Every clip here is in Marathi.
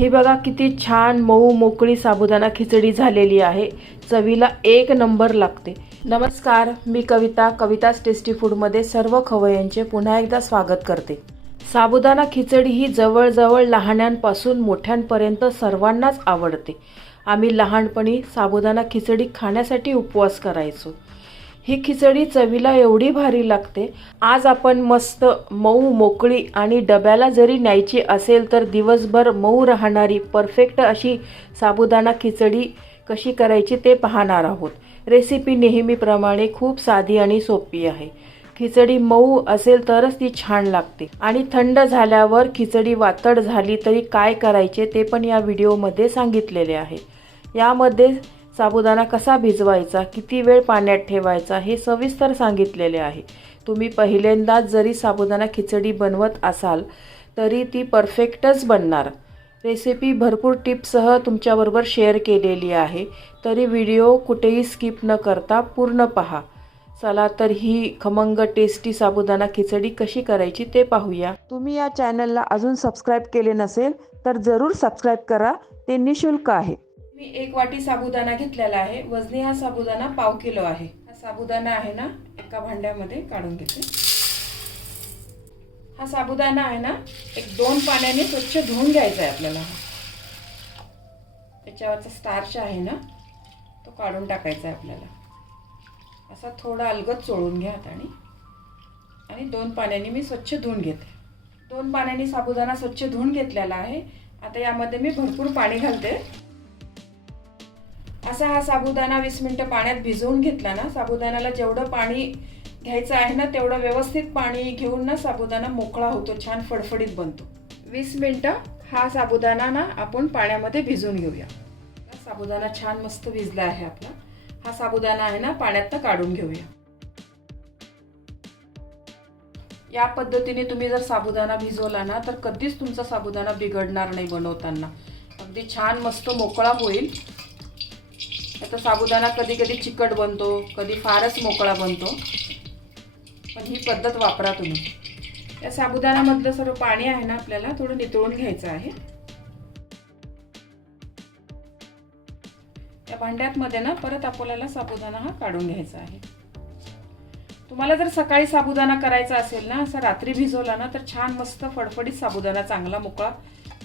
ही बघा किती छान मऊ मोकळी साबुदाणा खिचडी झालेली आहे. चवीला एक नंबर लागते. नमस्कार मी कविता कविताज टेस्टी फूडमध्ये सर्व खवय्यांचे पुन्हा एकदा स्वागत करते. साबुदाणा खिचडी ही जवळजवळ लहान्यांपासून मोठ्यांपर्यंत सर्वांनाच आवडते. आम्ही लहानपणी साबुदाणा खिचडी खाण्यासाठी उपवास करायचो. ही खिचडी चवीला एवढी भारी लागते. आज आपण मस्त मऊ मोकळी आणि डब्याला जरी न्यायची असेल तर दिवसभर मऊ राहणारी परफेक्ट अशी साबुदाणा खिचडी कशी करायची ते पाहणार आहोत. रेसिपी नेहमीप्रमाणे खूप साधी आणि सोपी आहे. खिचडी मऊ असेल तरच ती छान लागते. आणि थंड झाल्यावर खिचडी वातड झाली तरी काय करायचे ते पण या व्हिडिओमध्ये सांगितलेले आहे. यामध्ये साबुदाणा कसा भिजवायचा किती वेळ पाण्यात ठेवायचा हे सविस्तर सांगितलेले आहे. तुम्ही पहिल्यांदाच जरी साबुदाणा खिचडी बनवत असाल तरी ती परफेक्टच बनणार. रेसिपी भरपूर टिप्ससह तुमच्याबरोबर शेअर केलेली आहे. तरी व्हिडिओ कुठेही स्किप न करता पूर्ण पहा. चला तर ही खमंग टेस्टी साबुदाणा खिचडी कशी करायची ते पाहूया. तुम्ही या चॅनलला अजून सबस्क्राईब केले नसेल तर जरूर सबस्क्राईब करा. ते निशुल्क आहे. मी एक वाटी साबुदाणा घेतलेला आहे. वजनी हा साबुदाणा पाव किलो आहे. हा साबुदाणा आहे ना एका भांड्यामध्ये काढून घेते. हा साबुदाणा आहे ना एक दोन पाण्याने स्वच्छ धुवून घ्यायचा आहे आपल्याला. त्याच्यावरचा स्टार्च आहे ना तो काढून टाकायचा आहे आपल्याला. असा थोडा अलगद चोळून घ्या हाताने. आणि दोन पाण्याने मी स्वच्छ धुवून घेते. दोन पाण्याने साबुदाणा स्वच्छ धुवून घेतलेला आहे. आता यामध्ये मी भरपूर पाणी घालते. असा हा साबुदाणा वीस मिनिटं पाण्यात भिजवून घेतला ना साबुदाण्याला जेवढं पाणी घ्यायचं आहे ना तेवढं व्यवस्थित पाणी घेऊन ना साबुदाणा मोकळा होतो छान फडफडीत बनतो. वीस मिनिटं हा साबुदाणा ना आपण पाण्यामध्ये भिजवून घेऊया. साबुदाणा छान मस्त भिजला आहे आपला. हा साबुदाणा आहे ना पाण्यातनं काढून घेऊया. या पद्धतीने तुम्ही जर साबुदाणा भिजवला ना तर कधीच तुमचा साबुदाणा बिघडणार नाही बनवताना. अगदी छान मस्त मोकळा होईल. आता साबुदाणा कधी कधी चिकट बनतो कधी फारच मोकळा बनतो. पण ही पद्धत वापरा तुम्ही. या साबुदाणामधलं सर्व पाणी आहे ना आपल्याला थोडं नितळून घ्यायचं आहे. या भांड्यातमध्ये ना परत आपल्याला साबुदाणा हा काढून घ्यायचा आहे. तुम्हाला जर सकाळी साबुदाणा करायचा असेल ना असा रात्री भिजवला ना तर छान मस्त फडफडीत साबुदाणा चांगला मोकळा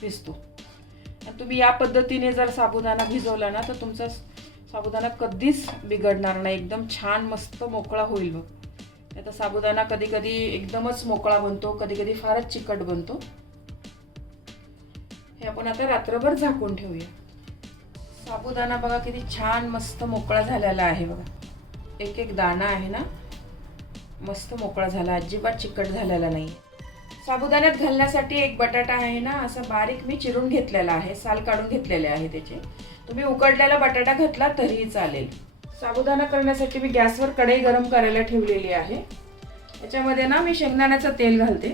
भिजतो. आणि तुम्ही या पद्धतीने जर साबुदाणा भिजवला ना तर तुमचा साबुदाणा कधीच बिघडणार नाही. एकदम छान मस्त मोकळा होईल बघ. आता साबुदाणा कधी कधी एकदमच मोकळा बनतो कधी कधी फारच चिकट बनतो. हे आपण आता रात्रभर झाकून ठेवूया. साबुदाणा बघा किती छान मस्त मोकळा झालेला आहे बघा. एक एक दाणा आहे ना? मस्त मोकळा झाला अजिबात चिकट झालेला नाही. साबुदाण्यात घालण्यासाठी एक बटाटा आहे ना असा बारीक मी चिरून घेतलेला आहे साल काढून घेतलेले आहे त्याचे. तुम्ही उकडलेला बटाटा घातला तरीही चालेल. साबुदाणा करण्यासाठी मी गॅसवर कढई गरम करायला ठेवलेली आहे. याच्यामध्ये ना मी शेंगदाण्याचं तेल घालते.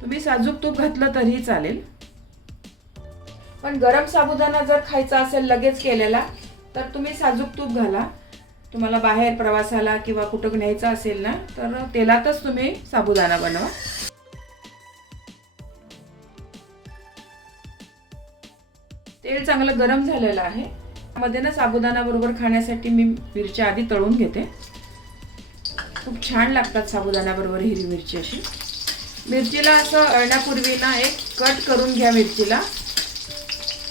तुम्ही साजूक तूप घातलं तरीही चालेल. पण गरम साबुदाणा जर खायचा असेल लगेच केलेला तर तुम्ही साजूक तूप घाला. तुम्हाला बाहेर प्रवासाला किंवा कुठं न्यायचं असेल ना तर तेलातच तुम्ही साबुदाणा बनवा. तेल चांगलं गरम झालेलं आहे. मध्ये ना साबुदाणाबरोबर खाण्यासाठी मी मिरच्या आधी तळून घेते. खूप छान लागतात साबुदाण्याबरोबर हिरवी मिरची अशी. मिरचीला असं अळण्यापूर्वी ना एक कट करून घ्या मिरचीला.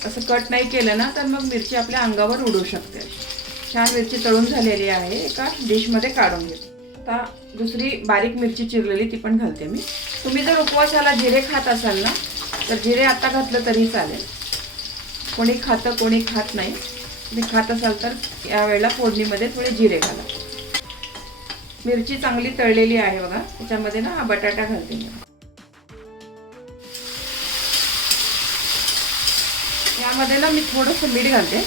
असं कट नाही केलं ना तर मग मिरची आपल्या अंगावर उडू शकते. छान मिरची तळून झालेली आहे. एका डिशमध्ये काढून घेते. आता दुसरी बारीक मिरची चिरलेली ती पण घालते मी. तुम्ही जर उपवासाला जिरे खात असाल ना तर जिरे आता घातलं तरी चालेल. कोणी खातं कोणी खात नाही. तुम्ही खात असाल तर यावेळेला फोडणीमध्ये थोडे जिरे घाला. मिरची चांगली तळलेली आहे बघा. त्याच्यामध्ये ना हा बटाटा घालते मी. यामध्ये ना मी थोडंसं मीठ घालते.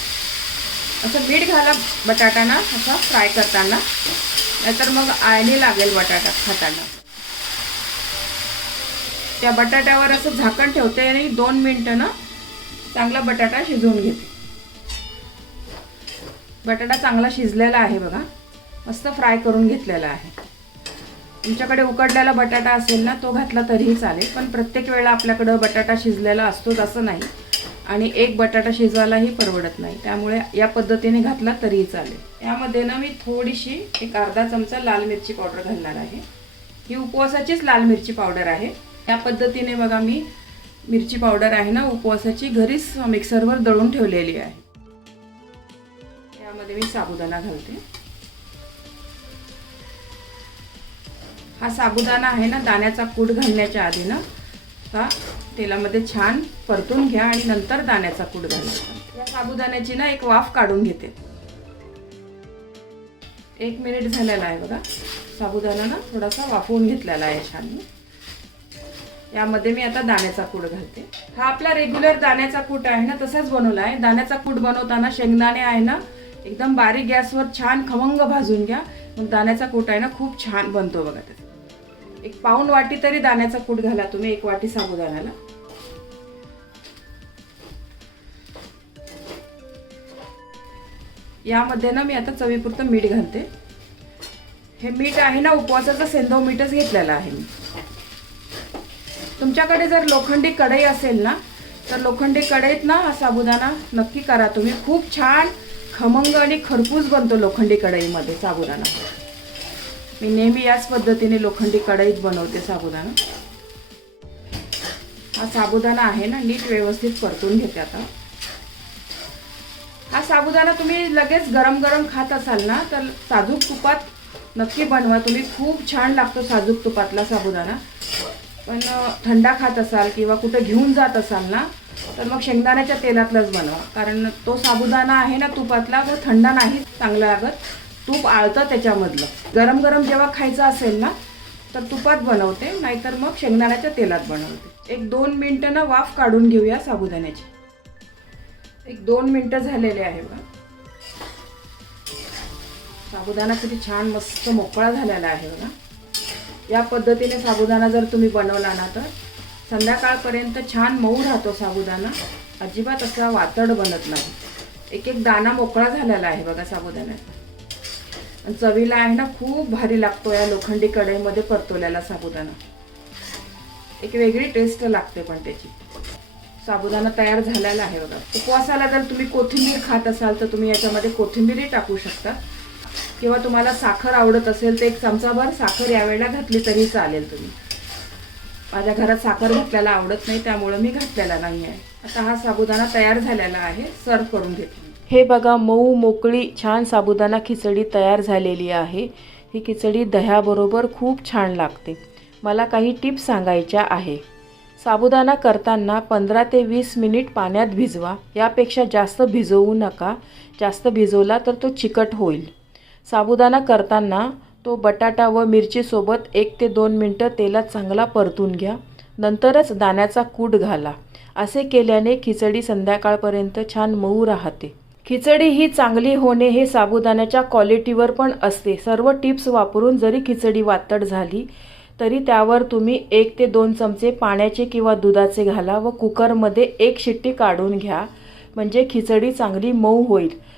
असं मीठ घाला बटाटा ना असा फ्राय करताना. नाहीतर मग आळणी लागेल बटाटा खाताना. त्या बटाट्यावर असं झाकण ठेवते आणि दोन मिनटं ना चांगला बटाटा शिजवून घेते. बटाटा चांगला शिजलेला आहे बघा. मस्त फ्राय करून घेतलेला आहे. तुमच्याकडे उकडलेला बटाटा असेल ना तो घातला तरीही चालेल पण प्रत्येक वेळेला आपल्याकडं बटाटा शिजलेला असतोच असं नाही. आणि एक बटाटा शिजवायलाही परवडत नाही. त्यामुळे या पद्धतीने घातला तरीही चालेल. यामध्ये ना मी थोडीशी एक अर्धा चमचा लाल मिरची पावडर घालणार आहे. ही उपवासाचीच लाल मिरची पावडर आहे. या पद्धतीने बघा मी मिरची पावडर आहे ना उपवासाची घरीच मिक्सरवर दळून ठेवलेली आहे. यामध्ये मी साबुदाणा घालते. हा साबुदाणा आहे ना दाण्याचा कूट घालण्याच्या आधी ना हा तेलामध्ये छान परतून घ्या आणि नंतर दाण्याचा कूट घालायचा. या साबुदाण्याची ना एक वाफ काढून घेते. एक मिनिट झालेला आहे बघा. साबुदाणा ना थोडासा वाफवून घेतलेला आहे छान. यामध्ये मी आता दाण्याचा कूट घालते. हा आपला रेग्युलर दाण्याचा कूट आहे ना तसाच बनवला आहे. दाण्याचा कूट बनवताना शेंगदाणे आहे ना एकदम बारीक गॅसवर छान खमंग भाजून घ्या. मग दाण्याचा कूट आहे ना खूप छान बनतो बघा त्याचा. एक पाऊण वाटी तरी दाण्याचा कूट घाला तुम्ही एक वाटी साबुदाण्याला. यामध्ये ना मी आता चवीपुरतं मीठ घालते. हे मीठ आहे ना उपवासाचं सेंधव मीठच घेतलेलं आहे मी. तुमच्याकडे जर लोखंडी कढई असेल ना तर लोखंडी कढईत ना हा साबुदाणा नक्की करा. तुम्ही खूप छान खमंग आणि खरपूस बनतो लोखंडी कढईमध्ये साबुदाणा. मी नेहमी याच पद्धतीने लोखंडी कढईत बनवते साबुदाणा. हा साबुदाणा आहे ना नीट व्यवस्थित परतून घेते आता. हा साबुदाणा तुम्ही लगेच गरम गरम खात असाल ना तर साजूक तुपात नक्की बनवा. तुम्ही खूप छान लागतो साजूक तुपातला साबुदाणा. पण थंडा खात असाल किंवा कुठं घेऊन जात असाल ना तर मग शेंगदाण्याच्या तेलातलाच बनवा. कारण तो साबुदाणा आहे ना तुपातला तो थंडा नाही चांगला लागत. तूप आळतं त्याच्यामधलं. गरम गरम जेव्हा खायचं असेल ना तर तुपात बनवते नाहीतर मग शेंगदाण्याच्या तेलात बनवते. एक दोन मिनटं ना वाफ काढून घेऊया साबुदाण्याची. एक दोन मिनटं झालेले आहे बघा. साबुदाणा किती छान मस्त मोकळा झालेला आहे बघा. या पद्धतीने साबुदाणा जर तुम्ही बनवला ना तर संध्याकाळपर्यंत छान मऊ राहतो साबुदाणा. अजिबात असा वातड बनत नाही. एक एक दाणा मोकळा झालेला आहे बघा साबुदाण्याचा आणि चवीला आहे ना खूप भारी लागतो या लोखंडी कढईमध्ये परतवलेला साबुदाणा. एक वेगळी टेस्ट लागते पण त्याची. साबुदाणा तयार झालेला आहे बघा. उपवासाला जर तुम्ही कोथिंबीर खात असाल तर तुम्ही याच्यामध्ये कोथिंबीरही टाकू शकता. किंवा तुम्हाला साखर आवडत असेल तर एक चमचाभर साखर यावेळेला घातली तरी चालेल तुम्ही. माझ्या घरात साखर घातल्याला आवडत नाही त्यामुळं मी घातलेला नाही आहे. आता हा साबुदाणा तयार झालेला आहे सर्व करून घेते हे बघा मऊ मोकळी छान साबुदाणा खिचडी तयार झालेली आहे. ही खिचडी दह्याबरोबर खूप छान लागते. मला काही टिप्स सांगायच्या आहे. साबुदाणा करताना पंधरा ते वीस मिनिट पाण्यात भिजवा. यापेक्षा जास्त भिजवू नका. जास्त भिजवला तर तो चिकट होईल. साबुदाणा करताना तो बटाटा व मिरचीसोबत एक ते दोन मिनटं तेलात चांगला परतून घ्या. नंतरच दाण्याचा कूट घाला. असे केल्याने खिचडी संध्याकाळपर्यंत छान मऊ राहते. खिचडी ही चांगली होणे हे साबुदाण्याच्या क्वालिटीवर पण असते. सर्व टिप्स वापरून जरी खिचडी वातड झाली तरी त्यावर तुम्ही एक ते दोन चमचे पाण्याचे किंवा दुधाचे घाला व कुकरमध्ये एक शिट्टी काढून घ्या. म्हणजे खिचडी चांगली मऊ होईल.